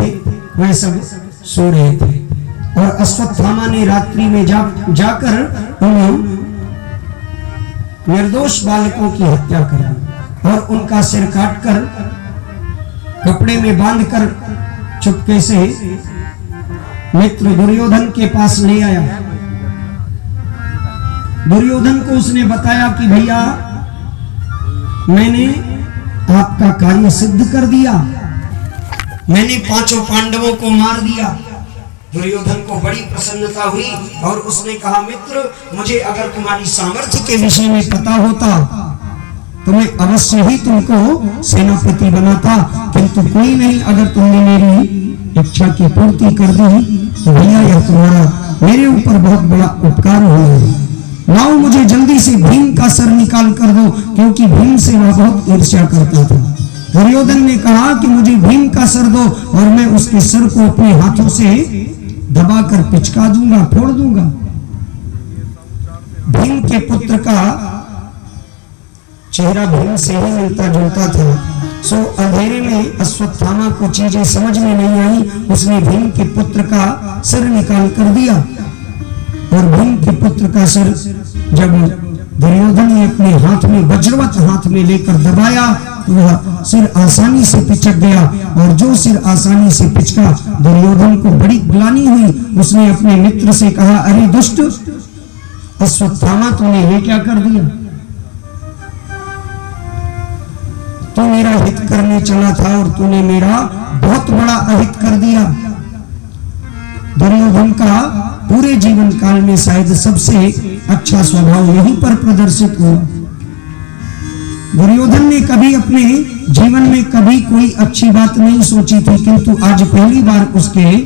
थे वह सब सो रहे थे और अश्वत्थामा ने रात्रि में जाकर उन निर्दोष बालकों की हत्या कर दी और उनका सिर काटकर कपड़े में बांधकर चुपके से मित्र दुर्योधन के पास ले आया। दुर्योधन को उसने बताया कि भैया मैंने आपका कार्य सिद्ध कर दिया, मैंने 5 पांडवों को मार दिया। दुर्योधन को बड़ी प्रसन्नता हुई और उसने कहा मित्र मुझे अगर तुम्हारी सामर्थ्य के विषय में पता होता तो मैं अवश्य ही तुमको सेनापति बनाता, किंतु कोई नहीं, अगर तुमने मेरी इच्छा की पूर्ति कर दी तो भैया यह तुम्हारा मेरे ऊपर बहुत बड़ा उपकार हुआ है। लाओ मुझे जल्दी से भीम का सर निकाल कर दो, क्योंकि भीम से वह बहुत ईर्ष्या करता था। दुर्योधन ने कहा कि मुझे भीम का सर दो और मैं उसके सर को अपने हाथों से दबाकर पिचका दूंगा, फोड़ दूंगा। भीम के पुत्र का चेहरा भीम से ही मिलता जुलता था, सो अंधेरे में अश्वत्थामा को चीजें समझ में नहीं आई। उसने भीम के पुत्र का सिर निकाल कर दिया और भीम के पुत्र का सिर जब दुर्योधन ने अपने हाथ में वज्रवत हाथ में लेकर दबाया तो वह सिर आसानी से पिचक गया और जो सिर आसानी से पिचका दुर्योधन को बड़ी ग्लानि हुई। उसने अपने मित्र से कहा, अरे दुष्ट अश्वत्थामा तूने ये क्या कर दिया? तू मेरा हित करने चला था और तूने मेरा बहुत बड़ा अहित कर दिया। दुर्योधन का पूरे जीवन काल में शायद सबसे अच्छा स्वभाव यहीं पर प्रदर्शित हुआ। दुर्योधन ने कभी अपने जीवन में कभी कोई अच्छी बात नहीं सोची थी, किंतु आज पहली बार उसके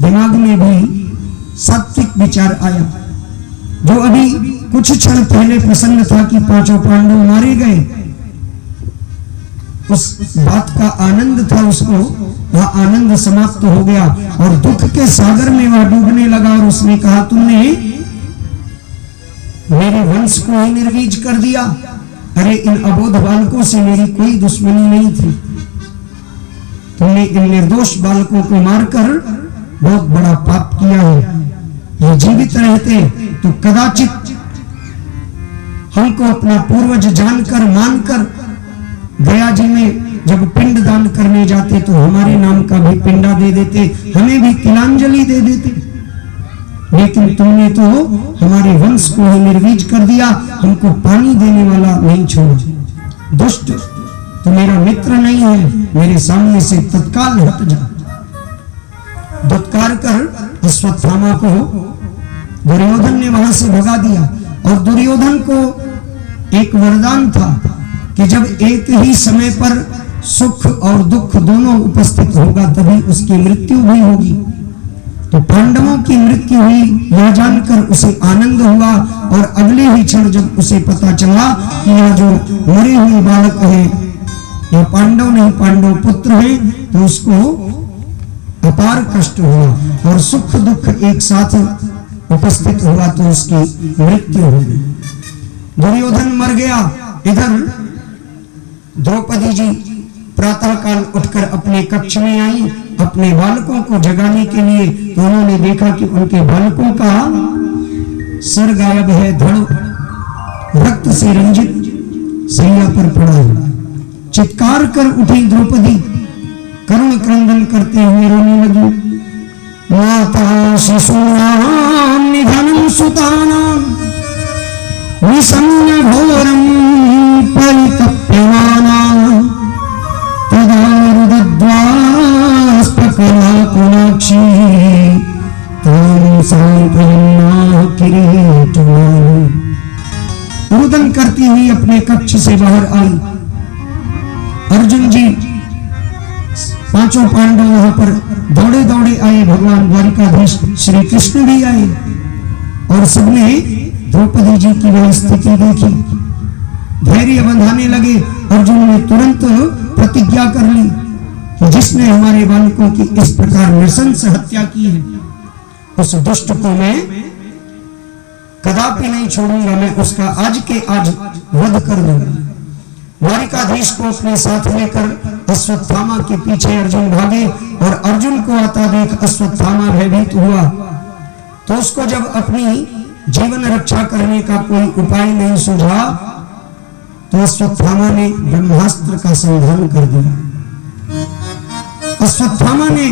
दिमाग में भी सात्विक विचार आया। जो अभी कुछ क्षण पहले प्रसन्न था कि 5 पांडव मारे गए, उस बात का आनंद था उसको, वह आनंद समाप्त हो गया और दुख के सागर में वह डूबने लगा और उसने कहा, तुमने मेरे वंश को ही निर्वीज कर दिया। अरे इन अबोध बालकों से मेरी कोई दुश्मनी नहीं थी, तुमने इन निर्दोष बालकों को मारकर बहुत बड़ा पाप किया है। ये जीवित रहते तो कदाचित हमको अपना पूर्वज जानकर मानकर गया जी में जब पिंड दान करने जाते तो हमारे नाम का भी पिंडा दे देते, हमें भी तिलांजलि दे देते, लेकिन तुमने तो हमारे वंश को ही निर्वीज कर दिया, हमको पानी देने वाला नहीं छोड़ा। दुष्ट, तो मेरा मित्र नहीं है, मेरे सामने से तत्काल हट जा। दुत्कार कर अश्वत्थामा को दुर्योधन ने वहां से भगा दिया और दुर्योधन को एक वरदान था कि जब एक ही समय पर सुख और दुख दोनों उपस्थित होगा तभी उसकी मृत्यु भी होगी। तो पांडवों की मृत्यु हुई यह जानकर उसे आनंद हुआ और अगले ही क्षण जब उसे पता चला कि यह जो मरे हुए बालक है यह पांडव नहीं पांडव पुत्र है, तो उसको अपार कष्ट हुआ और सुख दुख एक साथ उपस्थित हुआ तो उसकी मृत्यु हो गई। दुर्योधन मर गया। इधर द्रौपदी जी प्रातः काल उठकर अपने कक्ष में आई अपने बालकों को जगाने के लिए, तो उन्होंने देखा कि उनके बालकों का सर गायब है, धड़ रक्त से रंजित सैया पर पड़ा है। चित्कार कर उठी द्रौपदी, करुण क्रंदन करते हुए रोने लगी। माता शिशूनां निधनं सुतानां निशम्य घोरं परितप्यमानां तदा रुदद्वास्पकलाकुलाक्षी तां सांप्रयन्ना किरीटमानी। रुदन करती हुई अपने कक्ष से बाहर आई। अर्जुन जी 5 पांडव वहां पर दौड़े दौड़े आए, भगवान द्वारिकाधीश श्री कृष्ण भी आए और सबने द्रौपदी जी की वह स्थिति देखी, धैर्य बंधाने लगे। अर्जुन ने तुरंत प्रतिज्ञा कर ली कि जिसने हमारे बालकों की इस प्रकार नृशंस हत्या की है उस दुष्ट को मैं कदापि नहीं छोड़ूंगा, मैं उसका आज के आज वध कर दूंगा। द्वारिकाधीश को अपने साथ लेकर अश्वत्थामा के पीछे अर्जुन भागे और आता देख अश्वत्थामा भयभीत हुआ, तो उसको जब अपनी जीवन रक्षा करने का कोई उपाय नहीं सूझा, तो अश्वत्थामा ने ब्रह्मास्त्र का संधान कर दिया। अश्वत्थामा ने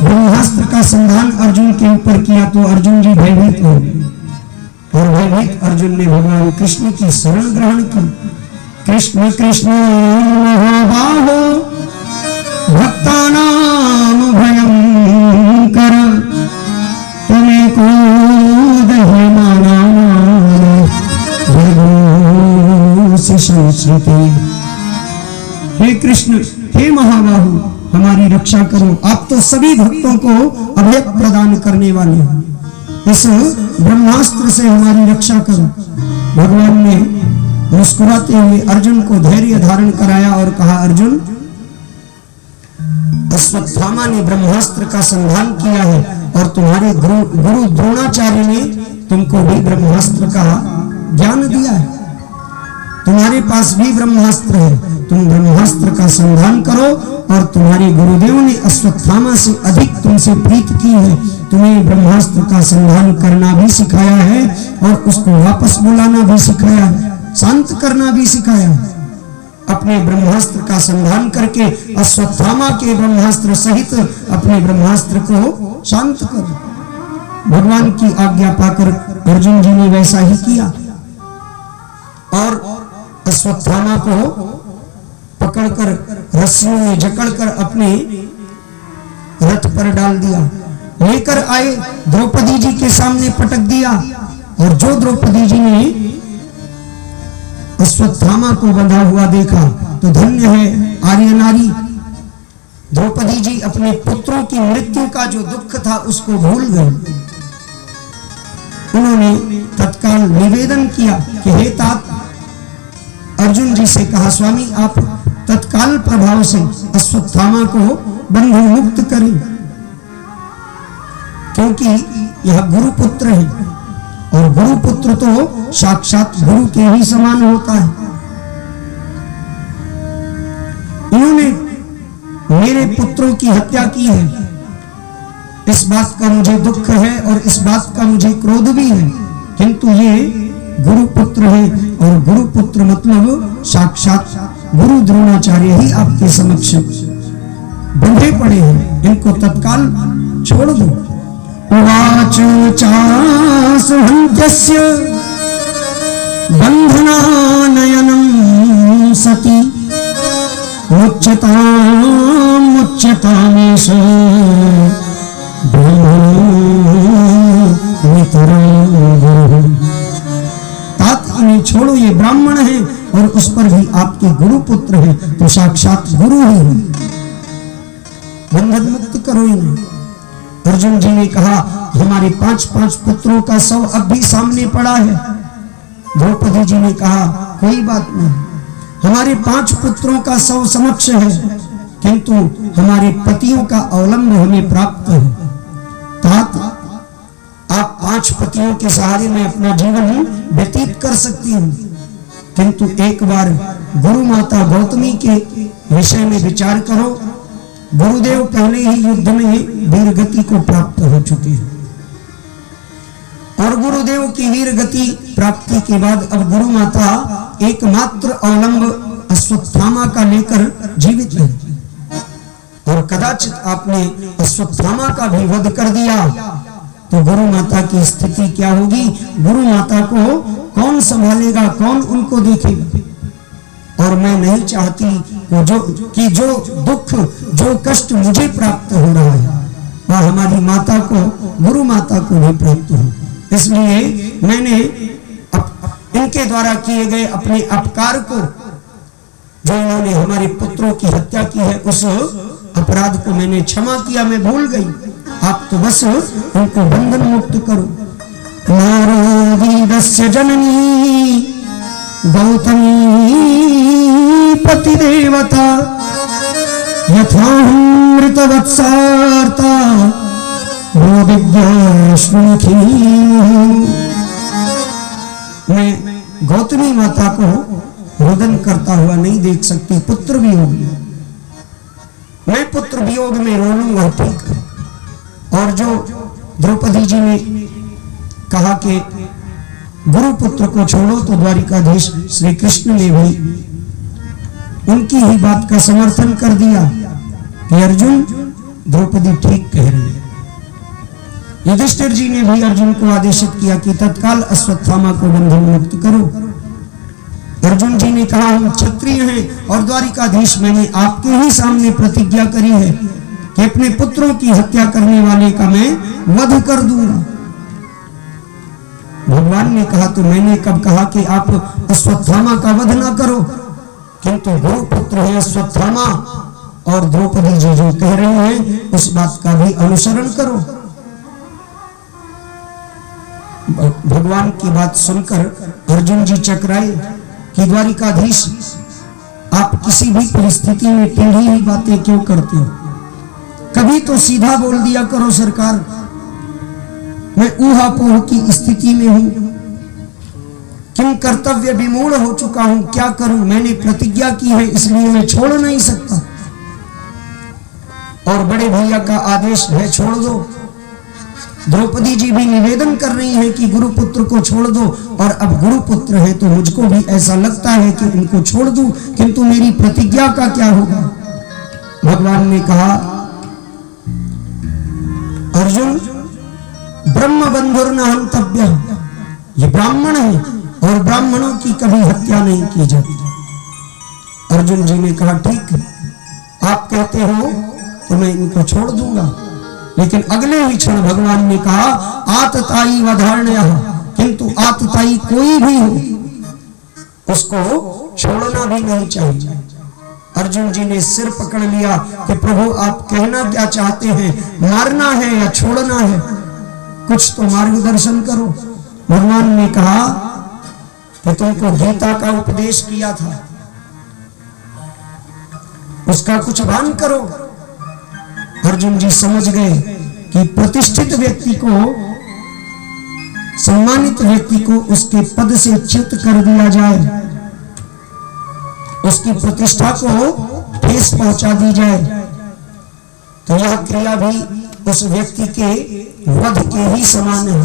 ब्रह्मास्त्र का संधान अर्जुन के ऊपर किया तो अर्जुन जी भयभीत हो गए, और भयभीत अर्जुन ने भगवान कृष्ण की शरण ग्रहण की। कृष्ण कृष्ण महाबाहो भक्तानाम भयंकर, तुम्हें को दहे माना संस्कृति। हे कृष्ण, हे महाबाहु, हमारी रक्षा करो, आप तो सभी भक्तों को अभय प्रदान करने वाले हैं, इस ब्रह्मास्त्र से हमारी रक्षा करो। भगवान ने मुस्कुराते हुए अर्जुन को धैर्य धारण कराया और कहा, अर्जुन, अश्वत्थामा ने ब्रह्मास्त्र का संधान किया है और तुम्हारे गुरु द्रोणाचार्य ने तुमको भी ब्रह्मास्त्र का ज्ञान दिया है, तुम्हारे पास भी ब्रह्मास्त्र है, तुम ब्रह्मास्त्र का संधान करो। और तुम्हारे गुरुदेव ने अश्वत्थामा से अधिक तुमसे प्रीत की है, तुम्हें ब्रह्मास्त्र का संधान करना भी सिखाया है और उसको वापस बुलाना भी सिखाया है, शांत करना भी सिखाया है। अपने ब्रह्मास्त्र का संधान करके अश्वत्थामा के ब्रह्मास्त्र सहित अपने ब्रह्मास्त्र को शांत करो। भगवान की आज्ञा पाकर अर्जुन जी ने वैसा ही किया और अश्वत्थामा को पकड़कर रस्सियों में जकड़कर अपने रथ पर डाल दिया, लेकर आए द्रौपदी जी के सामने पटक दिया। और जो द्रौपदी जी ने अश्वत्थामा को बंधा हुआ देखा तो धन्य है आर्य नारी। द्रौपदी जी अपने पुत्रों की मृत्यु का जो दुख था उसको भूल गए। उन्होंने तत्काल निवेदन किया कि हे तात, अर्जुन जी से कहा, स्वामी आप तत्काल प्रभाव से अश्वत्थामा को बंधु मुक्त करें, क्योंकि यह गुरुपुत्र है और गुरुपुत्र तो साक्षात गुरु के ही समान होता है। इन्होंने मेरे पुत्रों की हत्या की है, इस बात का मुझे दुख है और इस बात का मुझे क्रोध भी है, किंतु ये गुरुपुत्र है और गुरुपुत्र मतलब साक्षात गुरु द्रोणाचार्य ही आपके समक्ष बंधे पड़े हैं, इनको तत्काल छोड़ दो। उवाच चास हन्त्यस्य बंधनानयनं सति मुच्यतामेष इन्हें छोड़ो, ये ब्राह्मण है और उस पर भी आपके गुरु पुत्र है, तो साक्षात गुरु ही है, बंधन मुक्त करो इन्हें। अर्जुन जी ने कहा, हमारे 5-5 पुत्रों का शव अब भी सामने पड़ा है। द्रौपदी जी ने कहा, कोई बात नहीं, हमारे 5 पुत्रों का शव समक्ष है, किंतु हमारे पतियों का अवलंब हमें प्राप्त है। तात, आप 5 पतियों के सहारे में अपना जीवन व्यतीत कर सकती हूँ, किंतु एक बार गुरु माता गौतमी के विषय में विचार करो। गुरुदेव पहले ही युद्ध में वीर गति को प्राप्त हो चुके हैं और गुरुदेव की वीर गति प्राप्ति के बाद अब गुरु माता एकमात्र अवलंब अश्वत्थामा का लेकर जीवित है और कदाचित आपने अश्वत्थामा का भी वध कर दिया तो गुरु माता की स्थिति क्या होगी? गुरु माता को कौन संभालेगा, कौन उनको देखेगा? और मैं नहीं चाहती कि जो दुख, जो कष्ट मुझे प्राप्त हो रहा है वह हमारी माता को, गुरु माता को भी प्राप्त हो। इसलिए मैंने इनके द्वारा किए गए अपने अपकार को, जो इन्होंने हमारे पुत्रों की हत्या की है, उस अपराध को मैंने क्षमा किया, मैं भूल गई। आप तो बस उनको बंधन मुक्त करो। नारदस्य जननी गौतमी पति देवता यथामृत वत्सार्ता मैं गौतमी माता को रोदन करता हुआ नहीं देख सकती, पुत्र भी हो गया। मैं पुत्र वियोग में रो लूंगा, ठीक। और जो द्रौपदी जी ने कहा कि गुरु पुत्र को छोड़ो, तो द्वारिकाधीश श्री कृष्ण ने भी उनकी ही बात का समर्थन कर दिया कि अर्जुन, द्रौपदी ठीक कह रही है। युधिष्ठिर जी ने भी अर्जुन को आदेशित किया कि तत्काल अश्वत्थामा को बंधन मुक्त करो। अर्जुन जी ने कहा, हम क्षत्रिय हैं और द्वारिकाधीश, मैंने आपके ही सामने प्रतिज्ञा करी है कि अपने पुत्रों की हत्या करने वाले का मैं वध कर दूंगा। भगवान ने कहा, तो मैंने कब कहा कि आप अश्वत्थामा का वध ना करो, किंतु गुरु पुत्र है अश्वत्थामा और द्रौपदी जी जो कह रहे हैं उस बात का भी अनुसरण करो। भगवान की बात सुनकर अर्जुन जी चकराए कि द्वारिकाधीश, आप किसी भी परिस्थिति में टेढ़ी ही बातें क्यों करते हो? कभी तो सीधा बोल दिया करो सरकार, मैं ऊहापोह की स्थिति में हूं, किम कर्तव्य विमूढ़ हो चुका हूं, क्या करूं? मैंने प्रतिज्ञा की है, इसलिए मैं छोड़ नहीं सकता, और बड़े भैया का आदेश है, छोड़ दो। द्रौपदी जी भी निवेदन कर रही हैं कि गुरु पुत्र को छोड़ दो, और अब गुरु पुत्र है तो मुझको भी ऐसा लगता है कि उनको छोड़ दूं, किंतु मेरी प्रतिज्ञा का क्या होगा? भगवान ने कहा, अर्जुन, ब्रह्म बंधुर्न हंतव्य, ये ब्राह्मण है और ब्राह्मणों की कभी हत्या नहीं की जाती। अर्जुन जी ने कहा, ठीक है, आप कहते हो तो मैं इनको छोड़ दूंगा। लेकिन अगले ही क्षण भगवान ने कहा, आतताई वधारण्य, किंतु आतताई कोई भी हो उसको छोड़ना भी नहीं चाहिए। अर्जुन जी ने सिर पकड़ लिया कि प्रभु, आप कहना क्या चाहते हैं? मारना है या छोड़ना है? कुछ तो मार्गदर्शन करो। भगवान ने कहा कि तुमको गीता का उपदेश किया था, उसका कुछ भान करो। अर्जुन जी समझ गए कि प्रतिष्ठित व्यक्ति को, सम्मानित व्यक्ति को उसके पद से च्युत कर दिया जाए, उसकी प्रतिष्ठा को ठेस पहुंचा दी जाए, तो यह क्रिया भी उस व्यक्ति के वध के ही समान है।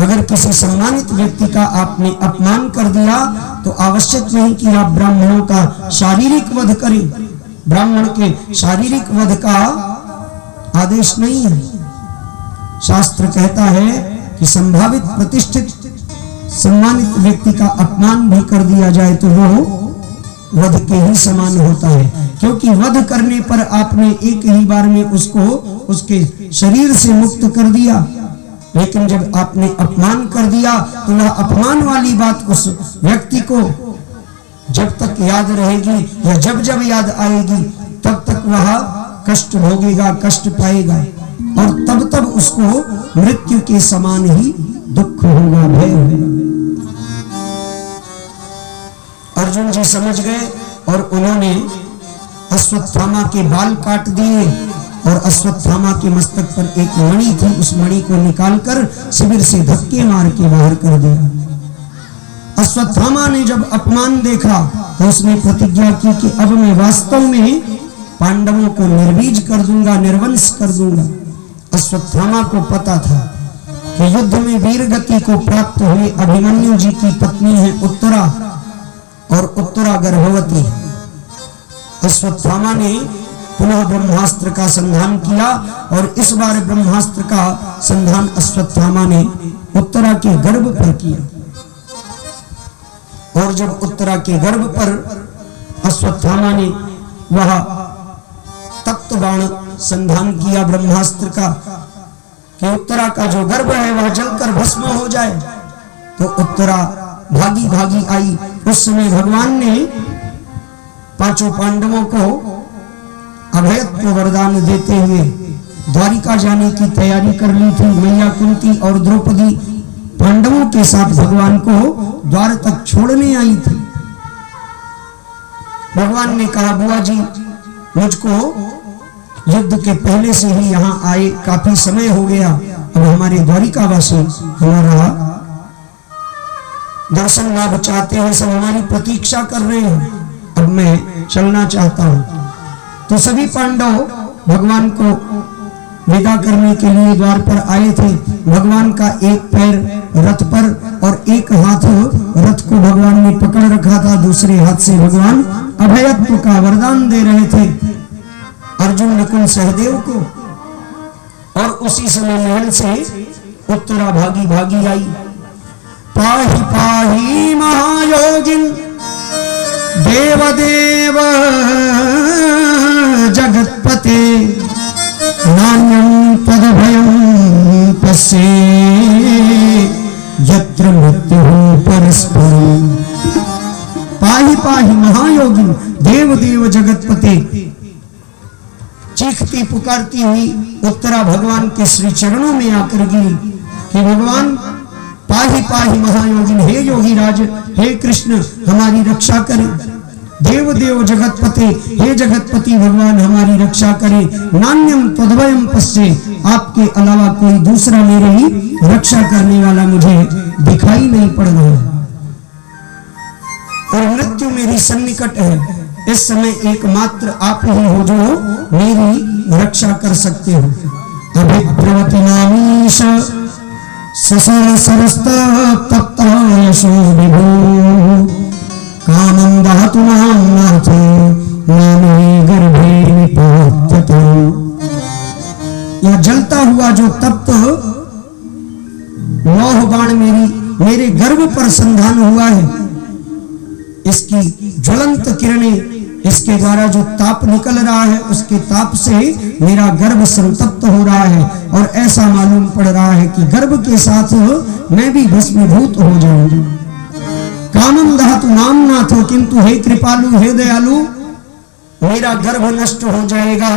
अगर किसी सम्मानित व्यक्ति का आपने अपमान कर दिया तो आवश्यक नहीं कि आप ब्राह्मणों का शारीरिक वध करें। ब्राह्मण के शारीरिक वध का आदेश नहीं है। शास्त्र कहता है कि संभावित प्रतिष्ठित सम्मानित व्यक्ति का अपमान भी कर दिया जाए तो वो वध के ही समान होता है, क्योंकि वध करने पर आपने एक ही बार में उसको उसके शरीर से मुक्त कर दिया। लेकिन जब आपने अपमान कर दिया तो वह अपमान वाली बात उस व्यक्ति को जब तक याद रहेगी या जब जब याद आएगी तब तक वह कष्ट भोगेगा, कष्ट पाएगा, और तब तब उसको मृत्यु के समान ही दुख होगा, भय होगा। अर्जुन जी समझ गए और उन्होंने अश्वत्थामा के बाल काट दिए और अश्वत्थामा के मस्तक पर एक मणि थी, उस मणि को निकालकर शिविर से धक्के मार के बाहर कर दिया। अश्वत्थामा ने जब अपमान देखा तो उसने प्रतिज्ञा की कि अब मैं वास्तव में पांडवों को निर्बीज कर दूंगा, निर्वंश कर दूंगा। अश्वत्थामा को पता था कि युद्ध में वीर गति को प्राप्त हुए अभिमन्यु जी की पत्नी है उत्तरा, और उत्तरा गर्भवती। अश्वत्थामा ने पुनः ब्रह्मास्त्र का संधान किया और इस बार ब्रह्मास्त्र का संधान अश्वत्थामा ने उत्तरा के गर्भ पर किया। और जब उत्तरा के गर्भ पर अश्वत्थामा ने वह तप्त बाण संधान किया ब्रह्मास्त्र का कि उत्तरा का जो गर्भ है वह जलकर भस्म हो जाए, तो उत्तरा भागी भागी आई। उस समय भगवान ने पांचों पांडवों को अभयत्व वरदान देते हुए द्वारिका जाने की तैयारी कर ली थी। मैया कुंती और द्रौपदी पांडवों के साथ भगवान को द्वार तक छोड़ने आई थी। भगवान ने कहा, बुआ जी, मुझको युद्ध के पहले से ही यहाँ आए काफी समय हो गया, अब हमारे द्वारिकावासी हमारा दर्शन लाभ चाहते हैं, सब हमारी प्रतीक्षा कर रहे हैं, अब मैं चलना चाहता हूं। तो तो सभी पांडव भगवान को विदा करने के लिए द्वार पर आए थे। भगवान का एक पैर रथ पर और एक हाथ रथ को भगवान ने पकड़ रखा था, दूसरे हाथ से भगवान अभयत्व का वरदान दे रहे थे अर्जुन नकुल सहदेव को। और उसी समय महल से उत्तरा भागी भागी आई। पाहि पाहि महायोगिन देवदेव जगत्पते नान्यं तदभयं पश्ये यत्र मृत्युः परस्परम्। पाहि पाहि महायोगिन देवदेव जगत्पते, चीखती पुकारती हुई उत्तरा भगवान के श्री चरणों में आकर गिरी कि भगवान पाहि पाहि महायोगिन, हे योगी राज, हे कृष्ण हमारी रक्षा करें। देव देव जगतपते, हे जगतपति भगवान हमारी रक्षा करें। नान्यम तद्वयम पश्ये, आपके अलावा कोई दूसरा मेरी रक्षा करने वाला मुझे दिखाई नहीं पड़ रहा और मृत्यु मेरी सन्निकट है। इस समय एकमात्र आप ही हो जो मेरी रक्षा कर सकते हो। अभिप्रवति नामीश ससरसरस्त तप्तायशो विभो कामं दहतु नाथ नामे गर्भे निपात्यते। यह जलता हुआ जो तप्त लौह बाण मेरे गर्भ पर संधान हुआ है, इसकी ज्वलंत किरणें, इसके द्वारा जो ताप निकल रहा है उसके ताप से मेरा गर्भ संतप्त हो रहा है और ऐसा मालूम पड़ रहा है कि गर्भ के साथ मैं भी भस्मीभूत हो जाऊंगी। कामम दहतु नामनाथ, किंतु हे कृपालु, हे दयालु, मेरा गर्भ नष्ट हो जाएगा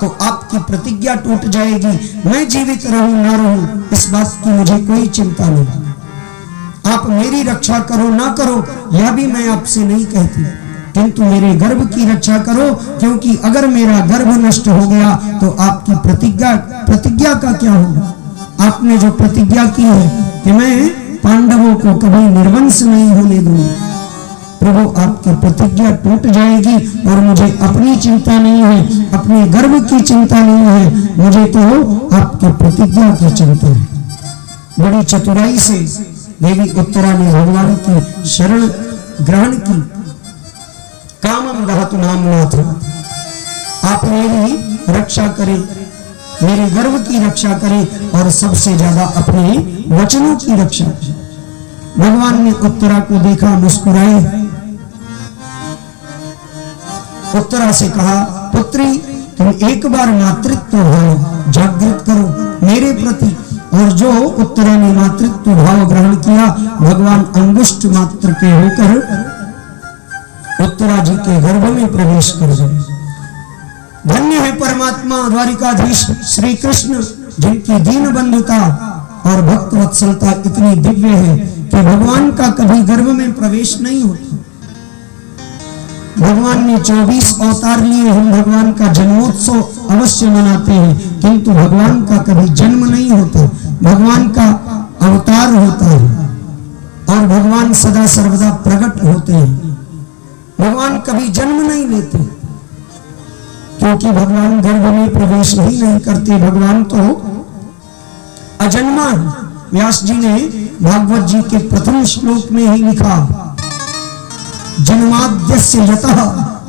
तो आपकी प्रतिज्ञा टूट जाएगी। मैं जीवित रहूं ना रहूं इस बात की मुझे कोई चिंता नहीं। आप मेरी रक्षा करो ना करो यह भी मैं आपसे नहीं कहती, किंतु मेरे गर्भ की रक्षा करो, क्योंकि अगर मेरा गर्भ नष्ट हो गया तो आपकी प्रतिज्ञा का क्या होगा। आपने जो प्रतिज्ञा की है कि मैं पांडवों को कभी निर्वंश नहीं होने दूंगा, प्रभु आपकी प्रतिज्ञा टूट जाएगी और मुझे अपनी चिंता नहीं है, अपने गर्भ की चिंता नहीं है, मुझे तो आपकी प्रतिज्ञा की चिंता है। बड़ी चतुराई से देवी उत्तरा ने भगवान की शरण ग्रहण की। कामम दहतु नामनाथ, आप मेरी रक्षा करें, मेरे गर्भ की रक्षा करें और सबसे ज्यादा अपने वचनों की रक्षा करें। भगवान ने उत्तरा को देखा, मुस्कुराए, उत्तरा से कहा, पुत्री तुम एक बार मातृत्व भाव जागृत करो मेरे प्रति। और जो उत्तरा ने मातृत्व भाव ग्रहण किया, भगवान अंगुष्ठ मात्र के होकर उत्तरा जी के गर्भ में प्रवेश कर गए। धन्य है परमात्मा द्वारिकाधीश श्री कृष्ण, जिनकी दीन बंधुता और भक्त वत्सलता इतनी दिव्य है कि भगवान का कभी गर्भ में प्रवेश नहीं होता। भगवान ने 24 अवतार लिए, हम भगवान का जन्मोत्सव अवश्य मनाते हैं, किंतु भगवान का कभी जन्म नहीं होता, भगवान का अवतार होता है और भगवान सदा सर्वदा प्रकट होते हैं। भगवान कभी जन्म नहीं लेते, क्योंकि भगवान गर्भ में प्रवेश ही नहीं करते। भगवान तो अजन्मा है। व्यास जी ने भागवत जी के प्रथम श्लोक में ही लिखा, जन्माद्यस्य यतः,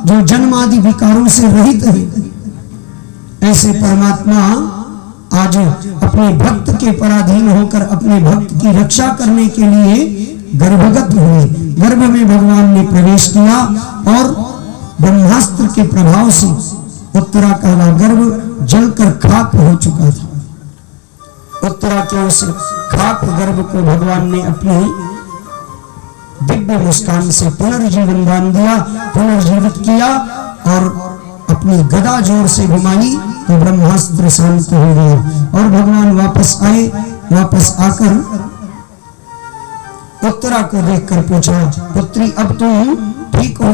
जो जन्मादि विकारों से रहित है। ऐसे परमात्मा आज अपने भक्त के पराधीन होकर अपने भक्त की रक्षा करने के लिए गर्भगत हुए। गर्भ में भगवान ने प्रवेश किया और ब्रह्मास्त्र के प्रभाव से उत्तरा का वह गर्भ जलकर खाक हो चुका था। उत्तरा के उस खाक गर्भ को भगवान ने अपनी दिव्य मुस्कान से पुनर्जीवन दान दिया, पुनर्जीवित किया और अपनी गदा जोर से घुमाई तो ब्रह्मास्त्र शांत हो गया और भगवान वापस आए। वापस आकर उत्तरा को देखकर पूछा, पुत्री अब तुम ठीक हो?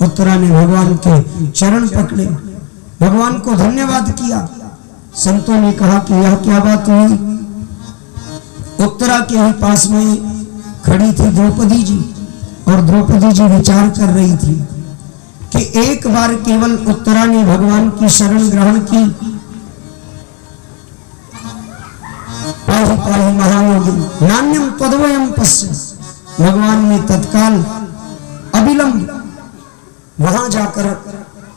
उत्तरा ने भगवान के चरण पकड़े, भगवान को धन्यवाद किया। संतों ने कहा कि यह क्या बात हुई। उत्तरा के ही पास में खड़ी थी द्रौपदी जी और द्रौपदी जी विचार कर रही थी कि एक बार केवल उत्तरा ने भगवान की शरण ग्रहण की। पाहि पाहि महायोगिन नान्यम त्वद्वयं पश्य, भगवान ने तत्काल अविलंब वहां जाकर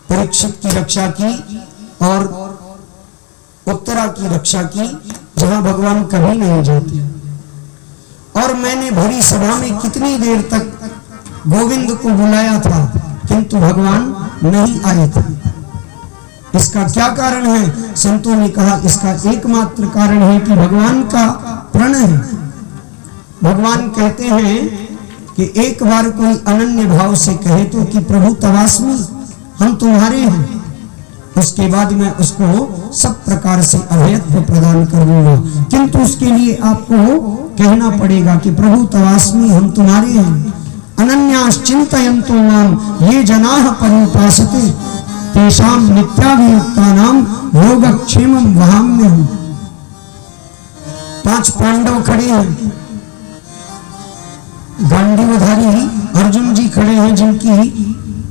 परीक्षित की रक्षा की और उत्तरा की रक्षा की, जहां भगवान कभी नहीं जाते। और मैंने भरी सभा में कितनी देर तक गोविंद को बुलाया था, किंतु भगवान नहीं आए थे। इसका क्या कारण है? संतों ने कहा इसका एकमात्र कारण है कि भगवान का प्रण है। भगवान कहते हैं कि एक बार कोई अनन्य भाव से कहे तो कि प्रभु तवास्मी, हम तुम्हारे हैं, उसके बाद मैं उसको सब प्रकार से अभयत्व प्रदान करूंगा। किंतु उसके लिए आपको कहना पड़ेगा कि प्रभु तवास्मी, हम तुम्हारे हैं। अनन्यास चिंतयन्तु माम ये जनाः पर्युपासते तेषां नित्याभियुक्तानां योगक्षेमं वहाम्यहम्। 5 पांडव खड़े हैं, गांडीवधारी अर्जुन जी खड़े हैं, जिनकी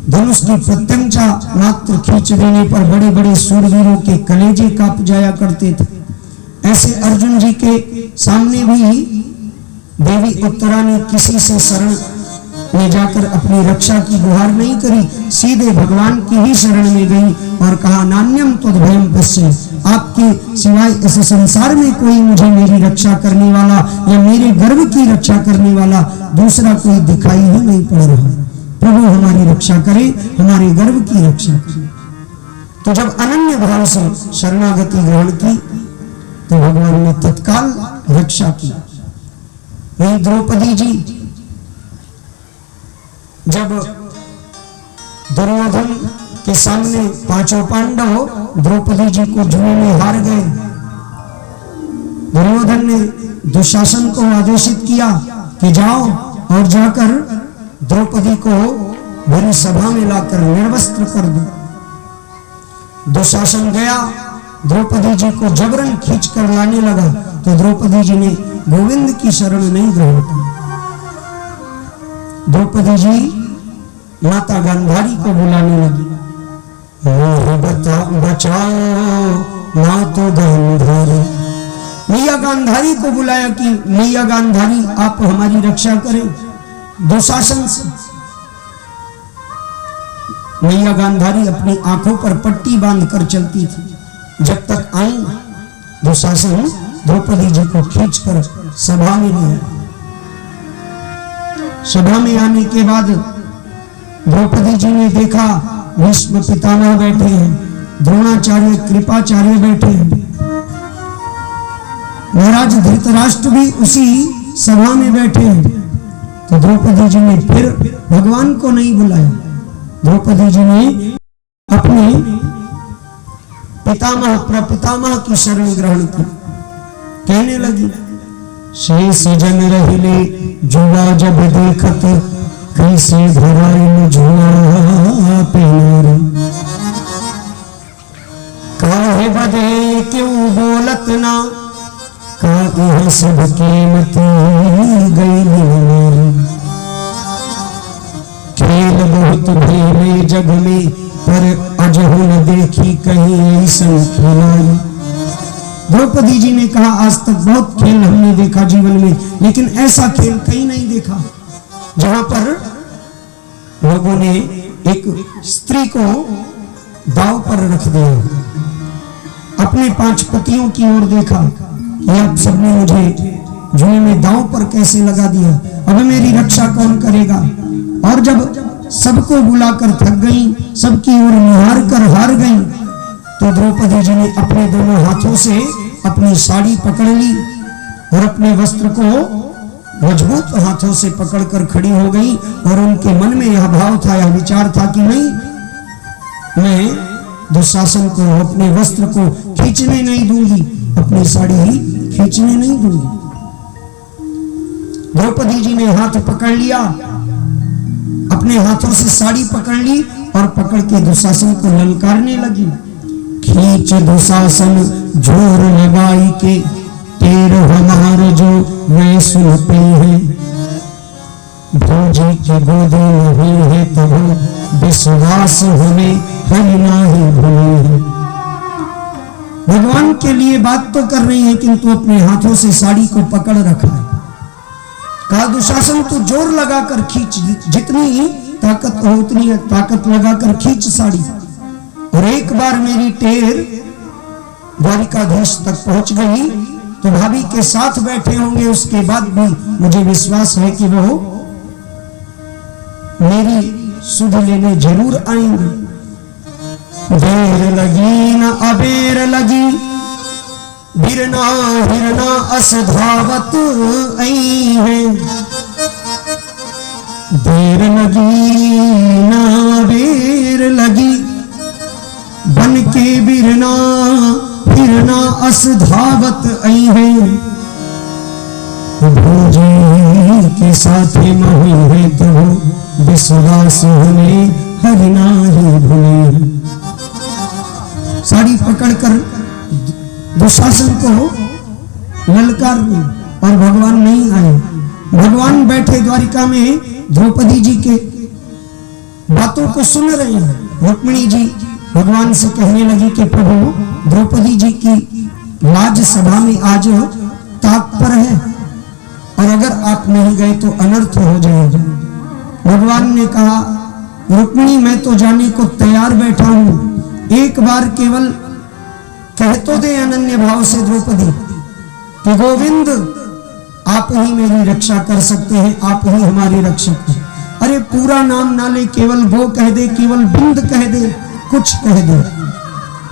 धनुष की प्रत्यंचा मात्र खींच देने पर बड़े बड़े सूरवीरों के कलेजे कांप जाया करते थे। ऐसे अर्जुन जी के सामने भी देवी उत्तरा ने किसी से शरण में जाकर अपनी रक्षा की गुहार नहीं करी, सीधे भगवान की ही शरण में गई और कहा नान्यम त्वद्भयं पश्य, आपके सिवाय इस संसार में कोई मुझे मेरी रक्षा करने वाला या मेरे गर्व की रक्षा करने वाला दूसरा कोई दिखाई ही नहीं पड़ रहा। प्रभु हमारी रक्षा करे, हमारे गर्व की रक्षा करे। तो जब अनन्य भाव से शरणागति ग्रहण की तो भगवान ने तत्काल रक्षा की। वही द्रौपदी जी जब दुर्योधन के सामने 5 पांडव द्रौपदी जी को जुए में हार गए, दुर्योधन ने दुशासन को आदेशित किया कि जाओ और जाकर द्रौपदी को भरी सभा में लाकर निर्वस्त्र कर दो। दुशासन गया, द्रौपदी जी को जबरन खींच कर लाने लगा तो द्रौपदी जी ने गोविंद की शरण नहीं ग्रहण की। द्रौपदी जी माता गांधारी को बुलाने लगी, बचाओ मातो गांधारी। मैया गांधारी को बुलाया कि मैया गांधारी आप हमारी रक्षा करें दुशासन से। मैया गांधारी अपनी आंखों पर पट्टी बांधकर चलती थी। जब तक आई दुशासन द्रौपदी जी को खींचकर सभा में ले आया। सभा में आने के बाद द्रौपदी जी ने देखा भीष्म पितामह बैठे हैं, द्रोणाचार्य कृपाचार्य बैठे हैं, महाराज धृतराष्ट्र भी उसी सभा में बैठे हैं। तो द्रौपदी जी ने फिर भगवान को नहीं बुलाया, द्रौपदी जी ने अपने पितामह प्रपितामह की शरण ग्रहण की। कहने लगी शेष जन रहिले जुआ जब देखत कैसे धराइन जुआ पेरे, काहे बदे क्यों बोलत ना का सब कीमती गई मेरी। खेल बहुत भेले जग में पर अजहु न देखी कहीं ऐसन खिलाई। द्रौपदी जी ने कहा आज तक बहुत खेल हमने देखा जीवन में, लेकिन ऐसा खेल कहीं नहीं देखा जहां पर लोगों ने एक स्त्री को दांव पर रख दिया, अपने 5 पतियों की ओर देखा कि आप सबने मुझे जुए में दांव पर कैसे लगा दिया, अब मेरी रक्षा कौन करेगा। और जब सबको बुलाकर थक गई, सबकी ओर निहार कर हार गई, तो द्रौपदी जी ने अपने दोनों हाथों से अपनी साड़ी पकड़ ली और अपने वस्त्र को मजबूत हाथों से पकड़कर खड़ी हो गई। और उनके मन में यह भाव था, यह विचार था कि नहीं, मैं दुशासन को अपने वस्त्र को खींचने नहीं दूंगी, अपनी साड़ी ही खींचने नहीं दूंगी। द्रौपदी जी ने हाथ पकड़ लिया, अपने हाथों से साड़ी पकड़ ली और पकड़ के दुशासन को ललकारने लगी। खींच दुशासन जोर लगाई के, 13 हमारे जो वे सुनते हैं, भौजी की गोदी नहीं है तब विश्वास हमें हरि नाही भूले। भगवान के लिए बात तो कर रही है किंतु अपने हाथों से साड़ी को पकड़ रखा है। कहा दुशासन तू जोर लगाकर खींच, जितनी ताकत हो उतनी ताकत लगाकर खींच साड़ी। और एक बार मेरी टेर द्वारिकाधीश तक पहुंच गई तो भाभी के साथ बैठे होंगे, उसके बाद भी मुझे विश्वास है कि वो मेरी सुध लेने जरूर आएंगे। देर लगी न अबेर लगी, बिरना हिरना अस धावत आई है। देर लगी न अबेर लगी, बन के बिरना हिरना अस धावत आई है। भौजी के साथ मही है तो विश्वास हमें हरि नाही भूले। साड़ी पकड़कर दुशासन को ललकार दी और भगवान नहीं आए। भगवान बैठे द्वारिका में द्रौपदी जी के बातों को सुन रहे हैं। रुक्मिणी जी भगवान से कहने लगी कि प्रभु द्रौपदी जी की लाज सभा में आज ताक पर है और अगर आप नहीं गए तो अनर्थ हो जाएगा। भगवान ने कहा रुक्मिणी मैं तो जाने को तैयार बैठा हूं, एक बार केवल कह तो दे अनन्य भाव से द्रौपदी कि गोविंद आप ही मेरी रक्षा कर सकते हैं, आप ही हमारे रक्षक हैं। अरे पूरा नाम ना ले, केवल गो कह दे, केवल बिंद कह दे, कुछ कह दे,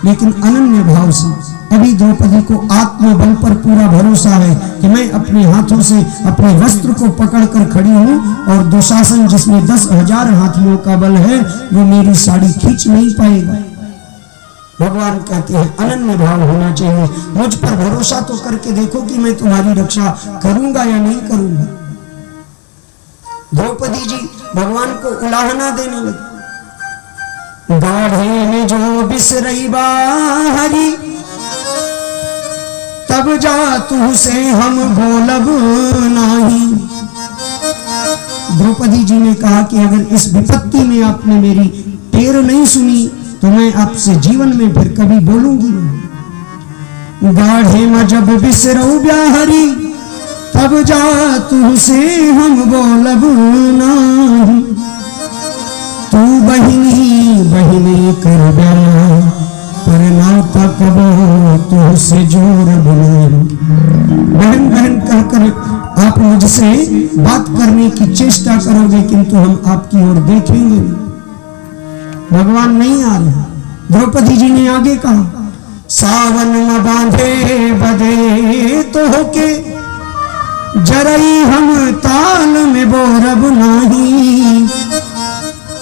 लेकिन अनन्य भाव से। अभी द्रौपदी को आत्मबल पर पूरा भरोसा है कि मैं अपने हाथों से अपने वस्त्र को पकड़कर खड़ी हूं और दुशासन जिसमें 10,000 हाथियों का बल है वो मेरी साड़ी खींच नहीं पाएगा। भगवान कहते हैं अनन्य भाव होना चाहिए, मुझ पर भरोसा तो करके देखो कि मैं तुम्हारी रक्षा करूंगा या नहीं करूंगा। द्रौपदी जी भगवान को उलाहना देने लगी। गाढ़े में जो बिसरई बाहरी, तब जा तू से हम बोलब नहीं। द्रौपदी जी ने कहा कि अगर इस विपत्ति में आपने मेरी टेर नहीं सुनी तो मैं आपसे जीवन में फिर कभी बोलूंगी नहीं। गाढ़े में जब बिसरऊ ब्याहरी, तब जा तू से हम बोलब नहीं। तू बहिनी बहिनी कर ब्याह, पर नाता कबो तू से जोर बुले। बहन बहन कहकर आप मुझसे बात करने की चेष्टा करोगे किंतु हम आपकी ओर देखेंगे नहीं। भगवान नहीं आ रहे। द्रौपदी जी ने आगे कहा सावन न बांधे बदे तो होके, जरई हम ताल में बोरब नहीं।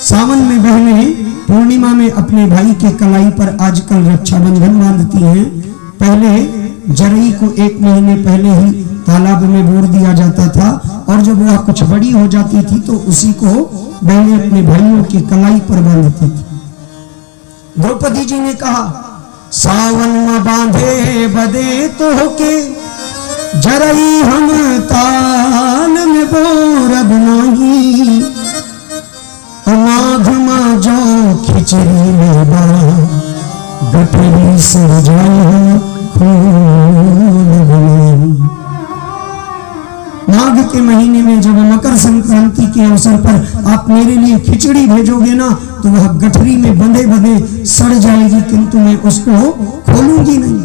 सावन में बहनें पूर्णिमा में अपने भाई के कलाई पर आजकल रक्षाबंधन बांधती हैं। पहले जरई को 1 महीने पहले ही तालाब में बोर दिया जाता था और जब वह कुछ बड़ी हो जाती थी तो उसी को बहनें अपने भाइयों की कलाई पर बांधती थी। द्रौपदी जी ने कहा सावन में बांधे बदे तो होके, जरई हम ताल में बोरब नहीं। माघ में जो खिचड़ी में बा, गठरी से जाए खून बने। माघ के महीने में जब मकर संक्रांति के अवसर पर आप मेरे लिए खिचड़ी भेजोगे ना तो वह गठरी में बंधे बंधे सड़ जाएगी, किंतु मैं उसको खोलूंगी नहीं।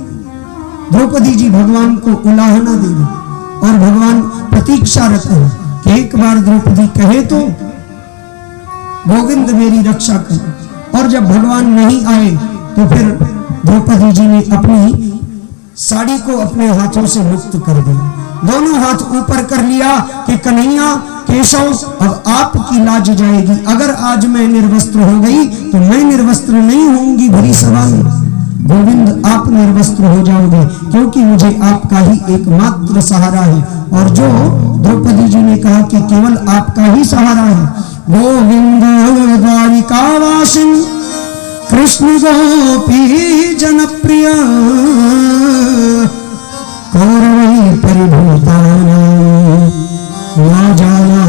द्रौपदी जी भगवान को उलाहना देंगे और भगवान प्रतीक्षारत है कि एक बार द्रौपदी कहे तो गोविंद मेरी रक्षा कर। और जब भगवान नहीं आए तो फिर द्रौपदी जी ने अपनी साड़ी को अपने हाथों से मुक्त कर दिया, दोनों हाथ ऊपर कर लिया कि कन्हैया केशव अब आपकी लाज जाएगी। अगर आज मैं निर्वस्त्र हो गई तो मैं निर्वस्त्र नहीं होंगी भरी सभा में, गोविंद आप निर्वस्त्र हो जाओगे क्योंकि मुझे आपका ही एकमात्र सहारा है। और जो द्रौपदी जी ने कहा कि केवल आपका ही सहारा है, गोविंद द्वारिकावासिन कृष्ण गोपी जनप्रिय, कौरवै परिभूतानां न जाना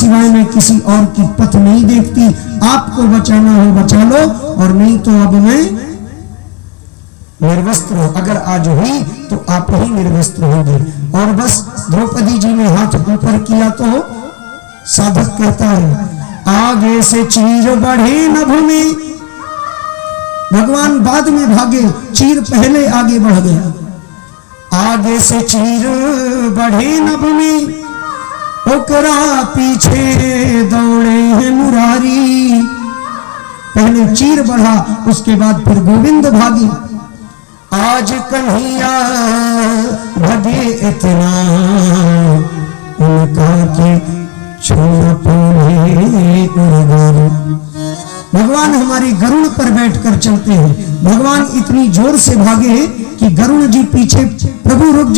सिवाय मैं किसी और की पथ नहीं देखती, आपको बचाना हो बचा लो, और नहीं तो अब मैं निर्वस्त्र हो। अगर आज हुई तो आप ही निर्वस्त्र होंगे। और बस द्रौपदी जी ने हाथ ऊपर किया तो साधक कहता है, आगे से चीर बढ़े नभ में। भगवान बाद में भागे, चीर पहले आगे बढ़ गया। आगे से चीर बढ़े नभ में, ओकरा पीछे दौड़े हैं मुरारी। पहले चीर बढ़ा, उसके बाद फिर गोविंद भागे। आज कन्हैया भगे इतना, उनका के छोड़ पूरे उड़गारी। भगवान हमारे गरुड़ पर बैठकर चलते हैं। भगवान इतनी जोर से भागे कि गरुड़ जी पीछे, प्रभु रुक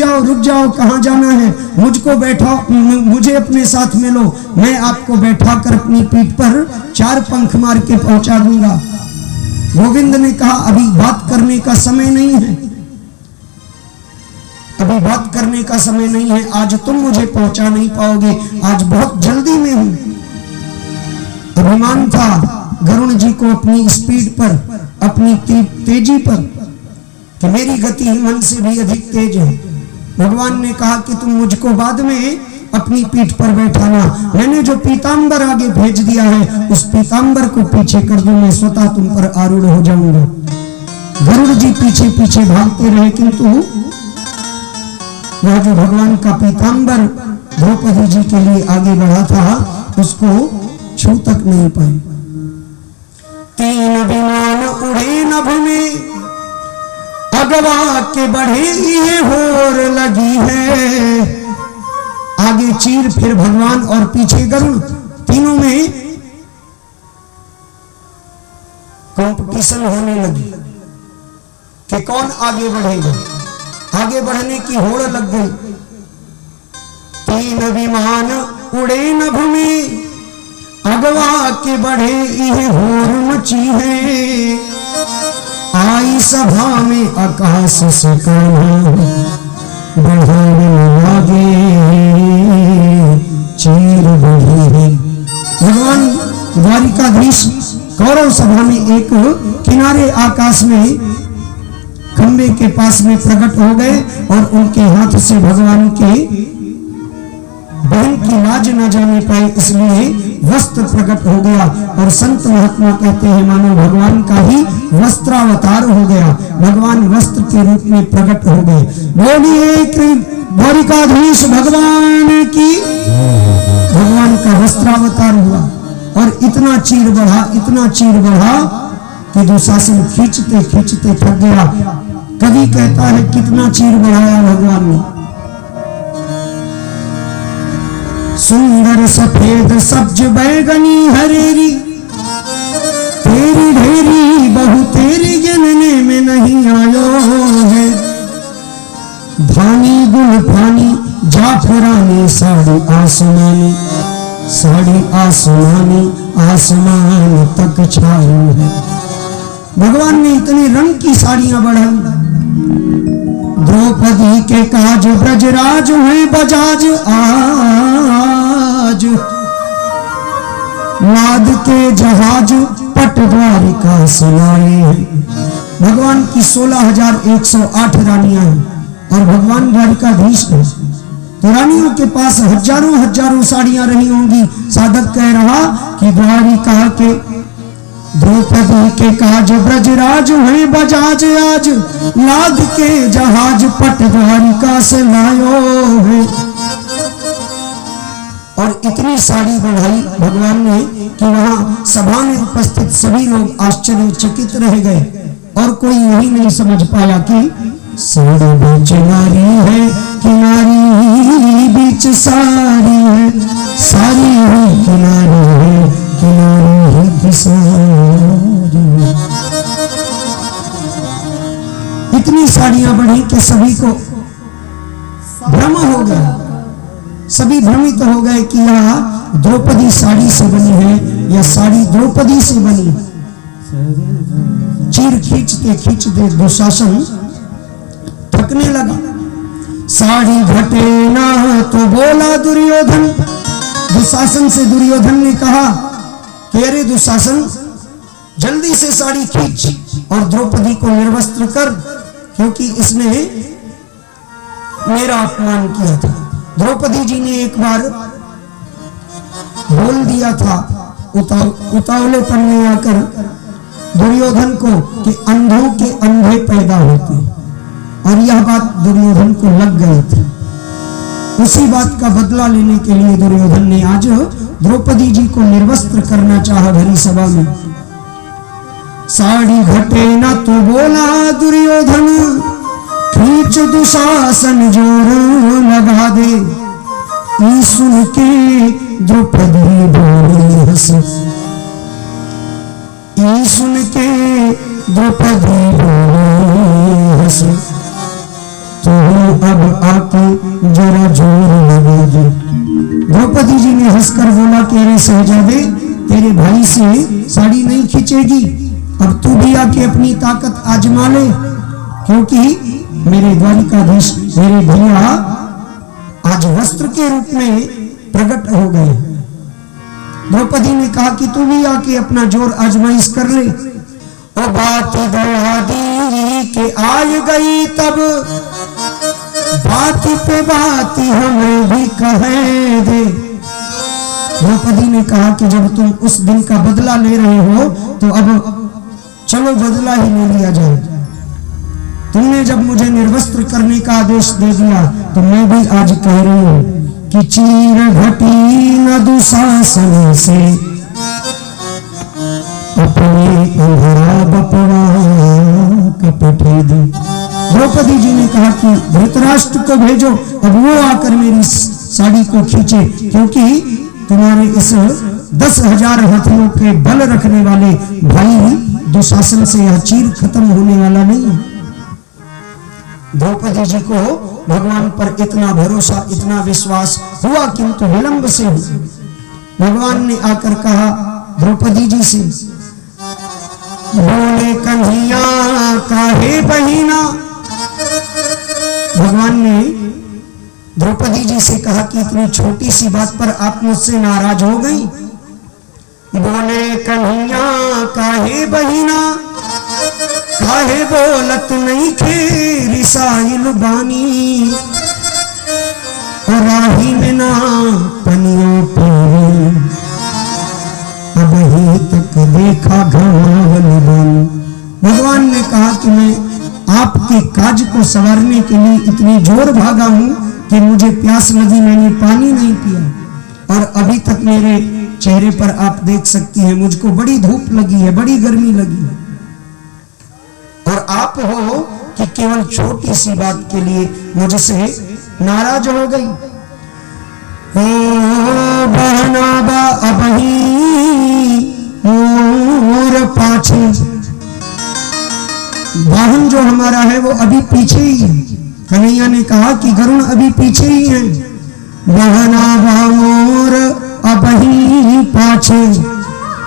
जाओ, कहाँ जाना है, मुझको बैठा, मुझे अपने साथ में लो, मैं आपको बैठा कर अपनी पीठ पर 4 पंख मार के पहुंचा दूंगा। गोविंद ने कहा, अभी बात करने का समय नहीं है, अभी बात करने का समय नहीं है, आज तुम मुझे पहुंचा नहीं पाओगे, आज बहुत जल्दी में हूं। अभिमान था गरुड़ जी को अपनी स्पीड पर, अपनी तेजी पर, कि मेरी गति मन से भी अधिक तेज है। भगवान ने कहा कि तुम मुझको बाद में अपनी पीठ पर बैठाना, मैंने जो पीतांबर आगे भेज दिया है उस पीतांबर को पीछे कर दूं, मैं स्वतः तुम पर आरूढ़ हो जाऊंगा। गरुड़ जी पीछे पीछे भागते रहे, किंतु वह जो भगवान का पीतांबर द्रौपदी जी के लिए आगे बढ़ा था उसको छू तक नहीं पाए। 3 विमान उड़े नभ में, अगवा के बढ़े ये होर लगी है। आगे चीर, फिर भगवान और पीछे गरुड़, तीनों में कंपटीशन होने लगी कि कौन आगे बढ़ेगा। आगे बढ़ने की होड़ लग गई। 3 विमान उड़े नभ में, अगवा के बढ़े ये होर मची है। आई सभा में आकाश से कान्हा, बढ़ाने लगे चीर बढ़ी है। भगवान द्वारिकाधीश कौरव सभा में एक किनारे आकाश में खंबे के पास में प्रकट हो गए, और उनके हाथ से भगवान के बहन की लाज न जाने पाए, इसलिए वस्त्र प्रकट हो गया। और संत महात्मा कहते हैं मानो भगवान का ही वस्त्रावतार हो गया, भगवान वस्त्र के रूप में प्रकट हो गए। बोलिए द्वारिकाधीश भगवान की। भगवान का वस्त्रावतार हुआ और इतना चीर बढ़ा कि दुशासन खींचते खींचते थक गया। कवि कहता है कितना चीर बढ़ाया भगवान ने। सुंदर सफेद सब्ज बैगनी हरेरी, तेरी ढेरी बहु तेरी गिनने में नहीं आयो है। धानी गुल फानी जाफरानी साड़ी आसमानी, साड़ी आसमानी आसमान तक छाई है। भगवान ने इतने रंग की साड़ियां बढ़ाई। द्रौपदी के काज ब्रजराज हुए बजाज आज, नाद के जहाज पट द्वारिका सुनाए। भगवान की 16,108 रानियां हैं और भगवान द्वारिकाधीश हैं। तो रानियों के पास हजारों साड़ियां रही होंगी। साधक कह रहा कि द्वारिका के द्रौपदी के काज ब्रजराज हुए बजाज आज, नाद के जहाज पट द्वारिका से लायो है। और इतनी साड़ी बढ़ाई भगवान ने कि वहां सभा में उपस्थित सभी लोग आश्चर्यचकित रह गए और कोई यही नहीं समझ पाया कि साड़ी बीच नारी है कि नारी बीच साड़ी है, सारी ही किनारी है किनारी ही की साड़ी। इतनी साड़ियां बढ़ी कि सभी को भ्रम हो गया। सभी भ्रमित हो गए कि यह द्रौपदी साड़ी से बनी है या साड़ी द्रौपदी से बनी है। चीर खींचते खींचते दुशासन थकने लगा। साड़ी घटे ना तो बोला दुर्योधन, दुशासन से दुर्योधन ने कहा कि अरे दुशासन, जल्दी से साड़ी खींच और द्रौपदी को निर्वस्त्र कर, क्योंकि इसने मेरा अपमान किया था। द्रौपदी जी ने एक बार बोल दिया था उतावलेपन में आकर दुर्योधन को कि अंधों के अंधे पैदा होते, और यह बात दुर्योधन को लग गई थी। उसी बात का बदला लेने के लिए दुर्योधन ने आज द्रौपदी जी को निर्वस्त्र करना चाहा भरी सभा में। साड़ी घटे ना तो बोला दुर्योधन, खींच दुशासन जोर लगा दे। ई सुन के द्रौपदी बोली हंस, ई सुन के द्रौपदी बोली हंस, तो अब आके जरा जोर लगा दे। द्रौपदी जी ने हंसकर बोला कि अरे शहजादे, तेरे भाई से साड़ी नहीं खींचेगी, अब तू भी आके अपनी ताकत आजमा ले, क्योंकि मेरे द्वारिकाधीश मेरे भैया आज वस्त्र के रूप में प्रकट हो गए। द्रौपदी ने कहा कि तू भी आके अपना जोर आजमाइश कर ले। और बात बढ़ा दी कि आय गई तब, बात पे बात हमें भी कहे दे। द्रौपदी ने कहा कि जब तुम उस दिन का बदला ले रहे हो तो अब चलो बदला ही ले लिया जाए। तुमने जब मुझे निर्वस्त्र करने का आदेश दे दिया तो मैं भी आज कह रही हूं कि चीर घटी न दुशासन से, अपने अंधरा बपवा कपटे दे। द्रौपदी जी ने कहा कि धृतराष्ट्र को भेजो, अब वो आकर मेरी साड़ी को खींचे, क्योंकि तुम्हारे इस 10,000 हाथियों के बल रखने वाले भाई दुशासन से यह चीर खत्म होने वाला नहीं। द्रौपदी जी को भगवान पर इतना भरोसा, इतना विश्वास हुआ, किंतु विलंब से हुआ। भगवान ने आकर कहा द्रौपदी जी से, बोले कन्हैया काहे बहिना। भगवान ने द्रौपदी जी से कहा कि इतनी छोटी सी बात पर आप मुझसे नाराज हो गई। बोले कन्हैया काहे बहिना, काहे बोलत नहीं खे रिसाइल बानी, और राही में ना पनियों पी, अब ही तक देखा घावल बन। भगवान ने कहा कि मैं आपके काज को संवारने के लिए इतनी जोर भागा हूं कि मुझे प्यास लगी, मैंने पानी नहीं पिया, और अभी तक मेरे चेहरे पर आप देख सकती हैं मुझको बड़ी धूप लगी है, बड़ी गर्मी लगी है, और आप हो कि केवल छोटी सी बात के लिए मुझसे नाराज हो गई। ओ बहना बा अबही मोर पाछे, वाहन जो हमारा है वो अभी पीछे ही है। कन्हैया ने कहा कि गरुण अभी पीछे ही है। बहना बा मोर अबही पाछे,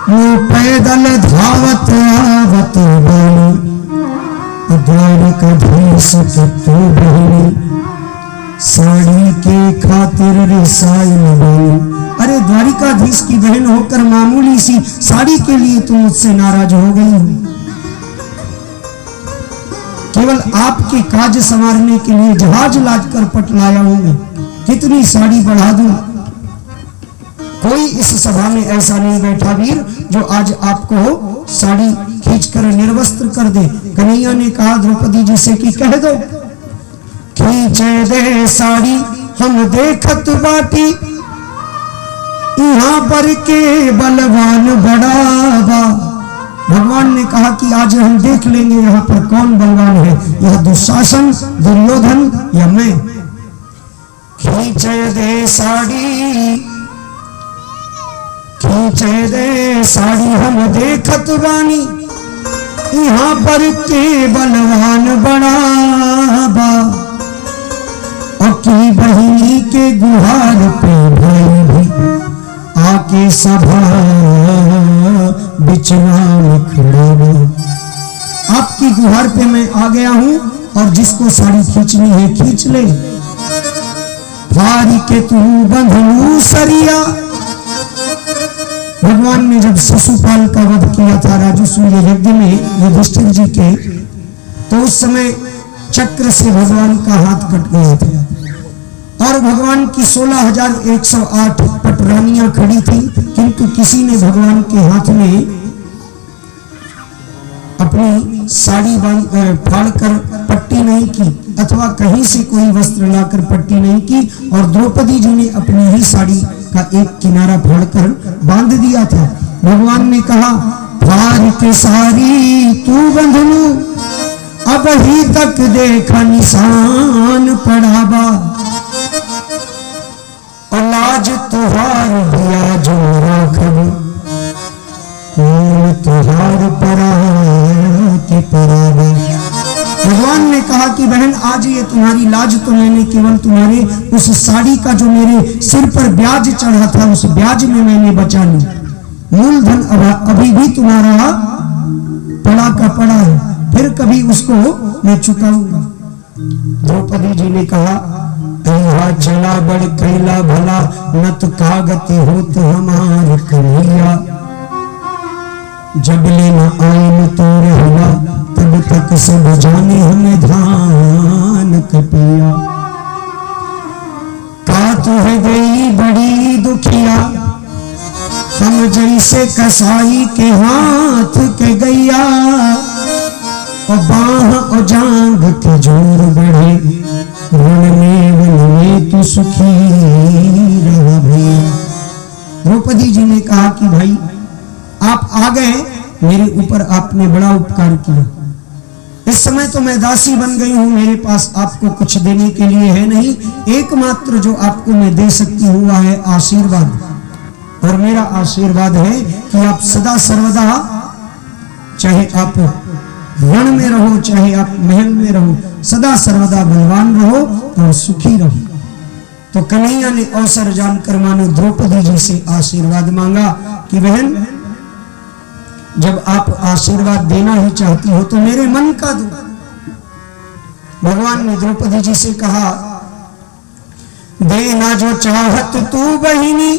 वो पैदल धावत आवत बनी, द्वारिकाधीश के तू बहनी, साड़ी के खातिर रिसाइल बनी। अरे द्वारिकाधीश की बहन होकर मामूली सी साड़ी के लिए तुम मुझसे नाराज हो गई। केवल आपके काज संवारने के लिए जहाज लाद कर पटलाया हूं मैं, कितनी साड़ी बढ़ा दूं। कोई इस सभा में ऐसा नहीं बैठा वीर जो आज आपको साड़ी खींचकर निर्वस्त्र कर दे। कन्हैया ने कहा द्रौपदी जी से कि कह दो खींचे दे साड़ी हम देखत बाटी, यहाँ पर के बलवान बड़ा। भगवान ने कहा कि आज हम देख लेंगे यहाँ पर कौन बलवान है, यह दुशासन, दुर्योधन या मैं। खींचे दे साड़ी, खींचे दे साड़ी हम देखत बानी, यहाँ पर के बलवान बड़ा बा। और की बहिनी के गुहार पे भाई भी आके सभा बिचवा में खड़े बा। आपकी गुहार पे मैं आ गया हूं, और जिसको साड़ी खींचनी है खींच ले। फारी के तू बंधनु सरिया, भगवान ने जब शिशुपाल का वध किया था राजसूय यज्ञ में युधिष्ठिर जी के, तो उस समय चक्र से भगवान का हाथ कट गया था और भगवान की 16,108 पटरानियां खड़ी थी, किंतु किसी ने भगवान के हाथ में अपनी साड़ी फाड़कर पट्टी नहीं की अथवा कहीं से कोई वस्त्र लाकर पट्टी नहीं की, और द्रौपदी जी ने अपनी ही साड़ी का एक किनारा फाड़कर बांध दिया था। भगवान ने कहा, फाड़ के साड़ी तू बंध लू, अब ही तक देखा निशान पड़ाबा, और लाज तुहार दिया जो राखब, तुहार परा के पराबा। भगवान ने कहा कि बहन आज ये तुम्हारी लाज तो मैंने केवल तुम्हारे उस साड़ी का जो मेरे सिर पर ब्याज चढ़ा था उस ब्याज में मैंने बचा ली, मूलधन अभी भी तुम्हारा पड़ा का पड़ा है, फिर कभी उसको मैं चुकाऊंगा। द्रौपदी जी ने कहा, चला बड़ कैला भला, नत कागति होत हमार कन्हैया, जब लेना आइन तो रहला, तब तक सब जाने हमें धान कपिया, का तुहे गई बड़ी दुखिया, हम जैसे कसाई के हाथ के गैया, और बाह और जांग के जोर बढ़े, रण में वन में तू सुखी रहा भैया। द्रौपदी जी ने कहा कि भाई आप आ गए, मेरे ऊपर आपने बड़ा उपकार किया, इस समय तो मैं दासी बन गई हूं, मेरे पास आपको कुछ देने के लिए है नहीं, एकमात्र जो आपको मैं दे सकती हूँ वह है आशीर्वाद, और मेरा आशीर्वाद है कि आप सदा सर्वदा, चाहे आप वन में रहो चाहे आप महल में रहो, सदा सर्वदा बलवान रहो और सुखी रहो। तो कन्हैया ने अवसर जानकर मानो द्रौपदी जी से आशीर्वाद मांगा कि बहन जब आप आशीर्वाद देना ही चाहती हो तो मेरे मन का दो। भगवान ने द्रौपदी जी से कहा, देना जो चाहत तू बहिनी,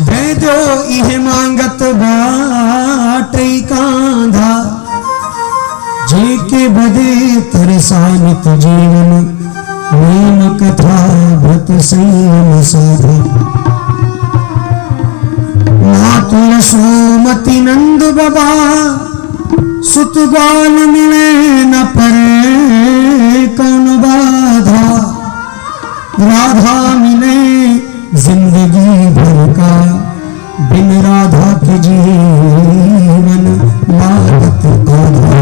दे दो इहे मांगत बाटई कांधा, जे के बदे तरसानित जीवन, नेम कथा व्रत संयम साधा, मातुल सोमति नंद बाबा, सुत बाल मिले न परे कौन बाधा, राधा मिले जिंदगी भर का, बिन राधा के जीवन लागत आधा।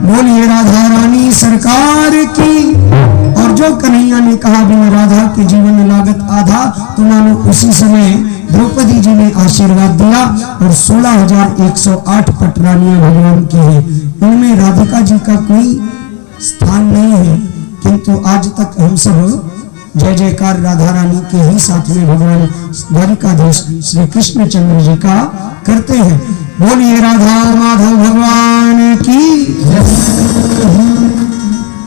बोलिए राधा रानी सरकार की। और जो कन्हैया ने कहा बिन राधा के जीवन लागत आधा, तो मानो उसी समय द्रौपदी जी ने आशीर्वाद दिया और 16,108 पटरानियां भगवान की है, उनमें राधिका जी का कोई स्थान नहीं है, किंतु आज तक हम सब जय जयकार राधा रानी के ही साथ में भगवान द्वारिकाधीश श्री कृष्णचंद्र जी का करते हैं। बोलिए राधा माधव भगवान की।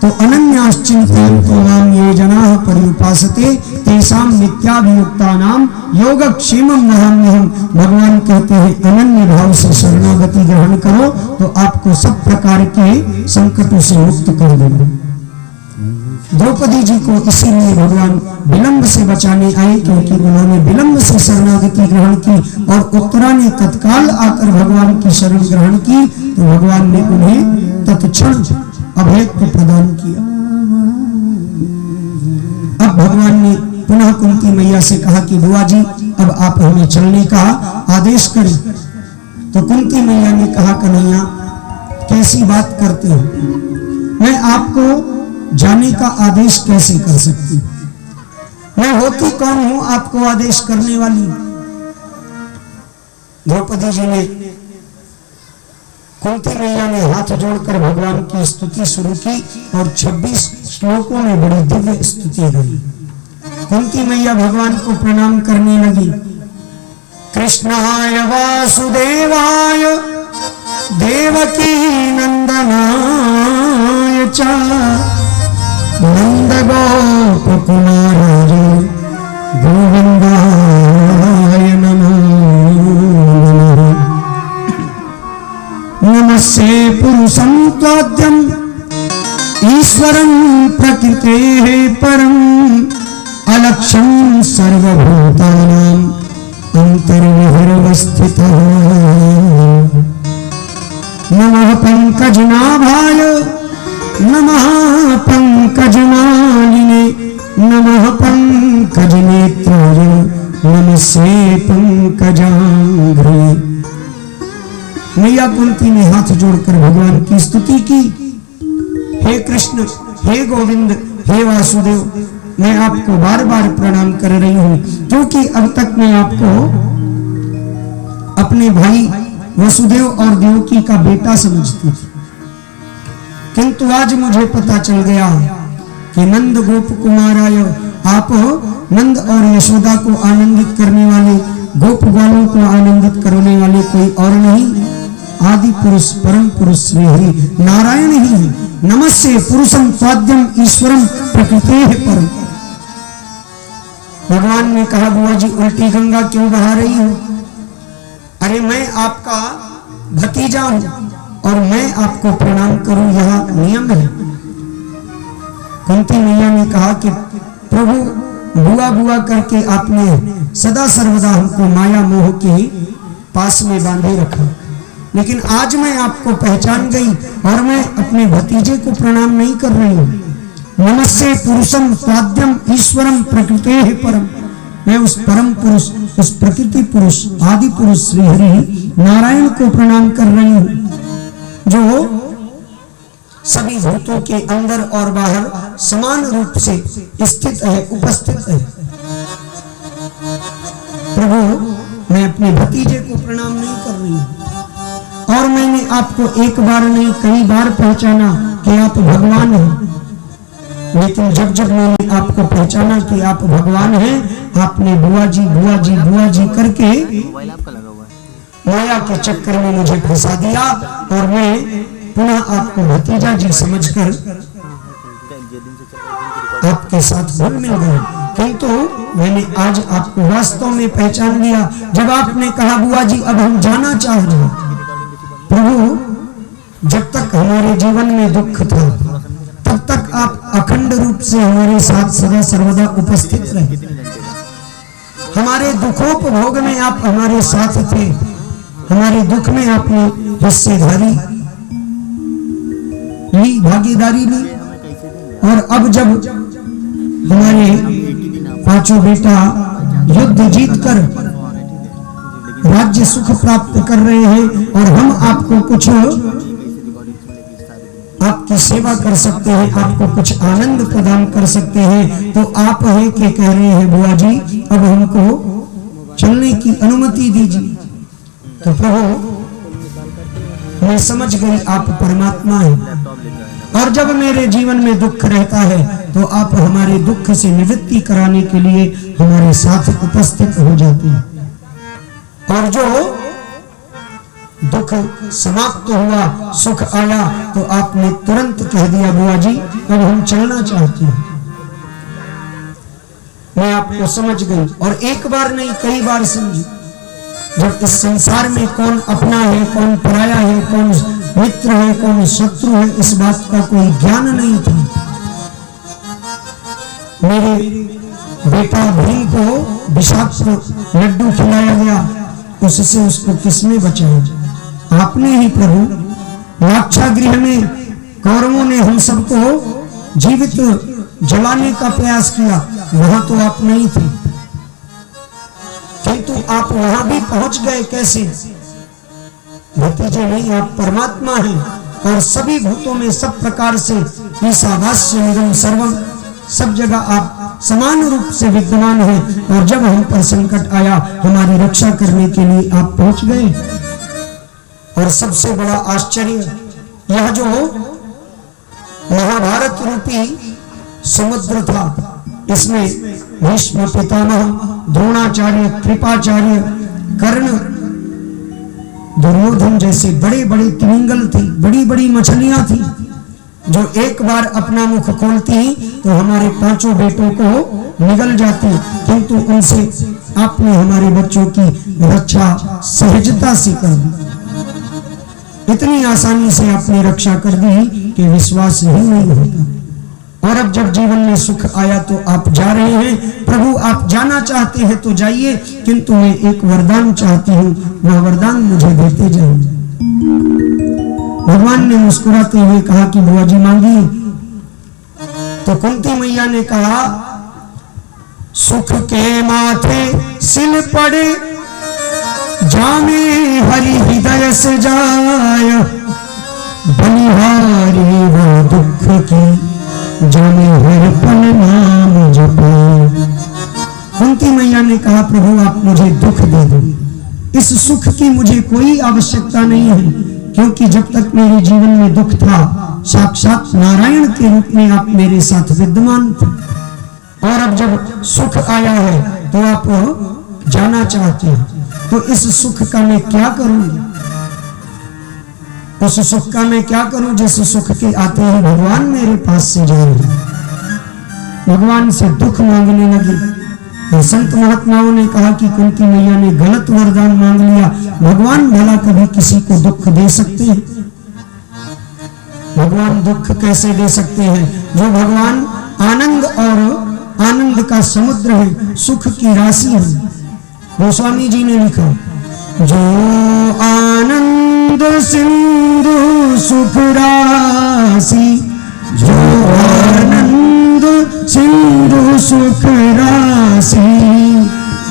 तो अनन्याश्चिन्तयन्तो मां ये जनाः पर्युपासते तेषां नित्याभियुक्तानां योगक्षेमं वहाम्यहम्। भगवान कहते हैं अनन्य भाव से शरणागति ग्रहण करो तो आपको सब प्रकार के संकटों से मुक्त कर देंगे। द्रौपदी जी को इसीलिए भगवान विलंब से बचाने आए, क्योंकि उन्होंने विलंब से शरणागति ग्रहण की और उत्तरा ने तत्काल आकर भगवान की शरण ग्रहण की, तो भगवान ने उन्हें तत्क्षण अभयत्व प्रदान किया। अब भगवान ने पुनः कुंती मैया से कहा कि बुआ जी अब आप हमें चलने का आदेश करें। तो कुंती मैया ने कहा, कन्हैया कैसी बात करते हो, मैं आपको जाने का आदेश कैसे कर सकती हूँ, मैं होती कौन हूं आपको आदेश करने वाली। द्रौपदी जी ने, कुंती मैया ने हाथ जोड़कर भगवान की स्तुति शुरू की और 26 श्लोकों में बड़ी दिव्य स्तुति गई। कुंती मैया भगवान को प्रणाम करने लगी। कृष्णाय वासुदेवाय देवकी नंदनाय च नंद गोप कुमाराय गोविंदाय नमो पुरुषं त्वाद्यम् ईश्वरं प्रकृतेः परम् अलक्ष्यं सर्वभूतानां अंतर्विहरवस्थितः। नमः पंकजनाभाय नमः पंकजमालिने नमः पंकजनेत्राय नमस्ते पंकजांघ्रे। मैया कुंती ने हाथ जोड़कर भगवान की स्तुति की। हे कृष्ण, हे गोविंद, हे वासुदेव, मैं आपको बार बार प्रणाम कर रही हूँ, क्योंकि अब तक मैं आपको अपने भाई वसुदेव और देवकी का बेटा समझती थी, किंतु आज मुझे पता चल गया कि नंद गोप कुमाराय, आप नंद और यशोदा को आनंदित करने वाले, गोप ग्वालों को आनंदित करने वाले कोई और नहीं, आदि पुरुष परम पुरुष श्री हरि नारायण ही है। नमस्ते पुरुषम स्वाद्यम ईश्वरम प्रकृतेः परम। भगवान ने कहा, बुआ जी उल्टी गंगा क्यों बहा रही हो? अरे मैं आपका भतीजा हूं और मैं आपको प्रणाम करूं, यह नियम है। कुंती मैया ने कहा कि प्रभु बुआ बुआ करके आपने सदा सर्वदा हमको माया मोह के पास में बांधे रखा, लेकिन आज मैं आपको पहचान गई और मैं अपने भतीजे को प्रणाम नहीं कर रही हूँ। नमस्ते पुरुषम स्वाद्यम ईश्वरम प्रकृतेः परम। मैं उस परम पुरुष, उस प्रकृति पुरुष, आदि पुरुष श्री हरि नारायण को प्रणाम कर रही हूँ, जो सभी भूतों के अंदर और बाहर समान रूप से स्थित है, उपस्थित है। प्रभु, मैं अपने भतीजे को प्रणाम नहीं कर रही हूँ और मैंने आपको एक बार नहीं कई बार पहचाना कि आप भगवान हैं, लेकिन जब जब मैंने आपको पहचाना कि आप भगवान हैं, आपने बुआ जी बुआ जी बुआ जी करके माया के चक्कर में मुझे फंसा दिया और मैं पुनः आपको भतीजा जी समझकर आपके साथ घुल मिल गए। किंतु मैंने आज आपको वास्तव में पहचान लिया जब आपने कहा, बुआ जी अब हम जाना चाह रहे हैं। प्रभु, जब तक हमारे जीवन में दुख था तब तक आप अखंड रूप से हमारे साथ सदा सर्वदा उपस्थित रहे। हमारे दुखोपभोग में आप हमारे साथ थे, हमारे दुख में आपने हिस्सेदारी ली, भागीदारी ली। और अब जब हमारे पांचों बेटा युद्ध जीतकर राज्य सुख प्राप्त कर रहे हैं और हम आपको कुछ आपकी सेवा कर सकते हैं, आपको कुछ आनंद प्रदान कर सकते हैं, तो आप है कि कह रहे हैं बुआ जी अब हमको चलने की अनुमति दीजिए। तो प्रभु, मैं समझ गई आप परमात्मा हैं और जब मेरे जीवन में दुख रहता है तो आप हमारे दुख से निवृत्ति कराने के लिए हमारे साथ उपस्थित हो जाते हैं। और जो दुख समाप्त हुआ, सुख आया, तो आपने तुरंत कह दिया, बुआ जी अब हम चलना चाहते हैं। मैं आपको समझ गई और एक बार नहीं कई बार समझी। जब इस संसार में कौन अपना है, कौन पराया है, कौन मित्र है, कौन शत्रु है, इस बात का कोई ज्ञान नहीं था। मेरे बेटा भीम को विषाक्त लड्डू खिलाया गया, उससे उसको किसने बचाया? आपने ही प्रभु। लाक्षागृह में कौरवों ने हम सबको जीवित जलाने का प्रयास किया, वहां तो आप नहीं थे, किंतु आप वहां भी पहुंच गए कैसे? भतीजे नहीं, आप परमात्मा हैं और सभी भूतों में सब प्रकार से ईशावास्यमिदं सर्वम, सब जगह आप समान रूप से विद्यमान हैं। और जब हम पर संकट आया, हमारी रक्षा करने के लिए आप पहुंच गए। और सबसे बड़ा आश्चर्य, यह जो महाभारत रूपी समुद्र था, इसमें भीष्म पितामह, द्रोणाचार्य, कृपाचार्य, कर्ण, दुर्योधन जैसे बड़े बड़े तिमिंगल थी, बड़ी बड़ी मछलियां थी, जो एक बार अपना मुख खोलती तो हमारे पांचों बेटों को निगल जाती, किंतु उनसे आपने हमारे बच्चों की रक्षा सहजता से कर दी। इतनी आसानी से आपने रक्षा कर दी कि विश्वास ही नहीं होता। और अब जब जीवन में सुख आया तो आप जा रहे हैं। प्रभु आप जाना चाहते हैं तो जाइए, किंतु मैं एक वरदान चाहती हूँ, वह वरदान मुझे देते जाइए। भगवान ने मुस्कुराते हुए कहा कि बुआ जी मांगिए। तो कुंती मैया ने कहा, सुख के माथे सिल पड़े जामे हरि हृदय से जाय, बलिहारी वो दुख की जामे हर पल नाम जपे। कुंती मैया ने कहा, प्रभु आप मुझे दुख दे दो, इस सुख की मुझे कोई आवश्यकता नहीं है, क्योंकि जब तक मेरे जीवन में दुख था साक्षात नारायण के रूप में आप मेरे साथ विद्यमान थे, और अब जब सुख आया है तो आप जाना चाहते हैं, तो इस सुख का मैं क्या करूंगी? उस सुख का मैं क्या करूं जिस सुख के आते ही भगवान मेरे पास से जाएंगे। भगवान से दुख मांगने लगी। और संत महात्माओं ने कहा कि कुंती मैया ने गलत वरदान मांग लिया। भगवान भला कभी किसी को दुख दे सकते हैं? भगवान दुख कैसे दे सकते हैं? जो भगवान आनंद और आनंद का समुद्र है, सुख की राशि है। गोस्वामी जी ने लिखा, जो आनंद सिंधु सुख राशि, जो आनंद सिंधु सुख राशि,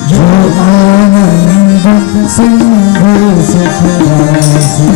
जो आनंद सिंधु सुख राशि।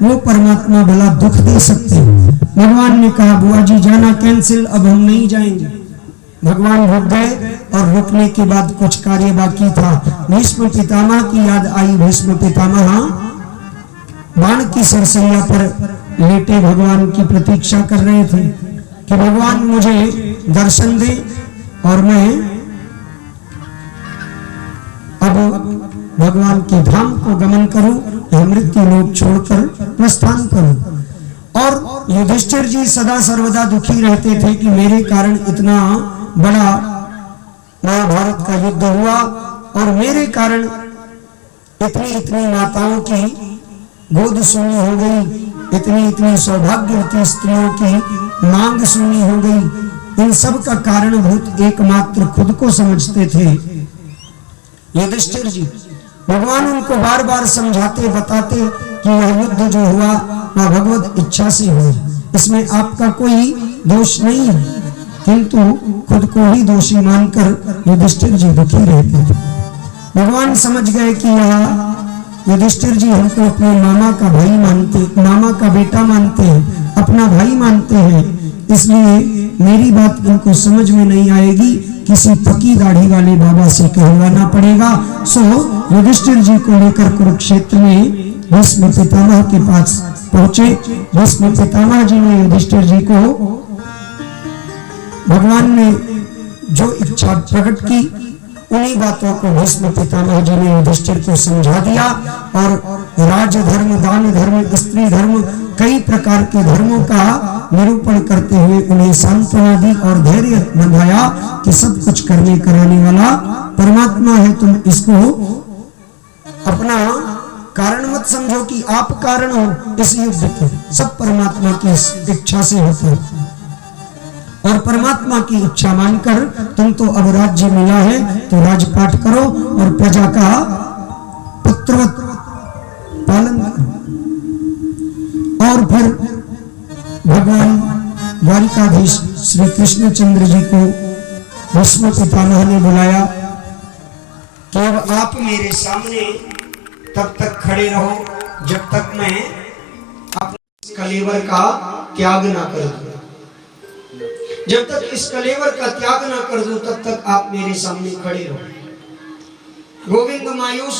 वो परमात्मा भला दुख दे सकते हैं। भगवान ने कहा, बुआ जी जाना कैंसिल, अब हम नहीं जाएंगे। भगवान रुक गए और रुकने के बाद कुछ कार्य बाकी था। भीष्म पितामह की याद आई। भीष्म पितामह बाण की सरसैया पर लेटे भगवान की प्रतीक्षा कर रहे थे कि भगवान मुझे दर्शन दे और मैं अब भगवान के धाम को गमन करूं, मृत्यु लोक छोड़कर प्रस्थान करूं। और युधिष्ठिर जी सदा सर्वदा दुखी रहते थे कि मेरे कारण इतना बड़ा महाभारत का युद्ध हुआ और मेरे कारण इतनी इतनी माताओं की गोद सुनी हो गई, इतनी इतनी सौभाग्यवती स्त्रियों की मांग सुनी हो गई। इन सब का कारणभूत एकमात्र खुद को समझते थे युधिष्ठिर जी। भगवान उनको बार बार समझाते बताते कि यह युद्ध जो हुआ वह भगवत इच्छा से हुआ, इसमें आपका कोई दोष नहीं है, किंतु खुद को ही दोषी मानकर युधिष्ठिर जी दुखी रहते थे। भगवान समझ गए कि यह युधिष्ठिर जी हमको अपने मामा का भाई मानते, मामा का बेटा मानते हैं, अपना भाई मानते हैं, इसलिए मेरी बात इनको समझ में नहीं आएगी, किसी पकी दाढ़ी वाले बाबा से कहवाना पड़ेगा। सो युधिष्ठिर जी को लेकर कुरुक्षेत्र में भीष्म पितामह के पास पहुंचे। भीष्म पितामह जी ने युधिष्ठिर जी को भगवान ने जो इच्छा प्रकट की उन्हीं बातों को भीष्म पितामह जी ने युधिष्ठिर को समझा दिया और राजधर्म, दान धर्म, स्त्री धर्म, कई प्रकार के धर्मों का निरूपण करते हुए उन्हें सांत्वना दी और धैर्य बंधाया कि सब कुछ करने कराने वाला परमात्मा है। तुम इसको अपना कारण मत समझो कि आप कारण हो इस युद्ध के, सब परमात्मा की इच्छा से होता है। और परमात्मा की इच्छा मानकर तुमको अब राज्य मिला है तो राजपाट करो और प्रजा का पुत्रवत पालन करो। और फिर भगवान द्वारिकाधीश श्री कृष्णचंद्र जी को भीष्म पितामह ने बुलाया कि अब आप मेरे सामने तब तक खड़े रहो जब तक मैं अपने कलेवर का त्याग ना कर दूं। जब तक इस कलेवर का त्याग ना कर दूं तब तक आप मेरे सामने खड़े रहो। गोविंद मायूस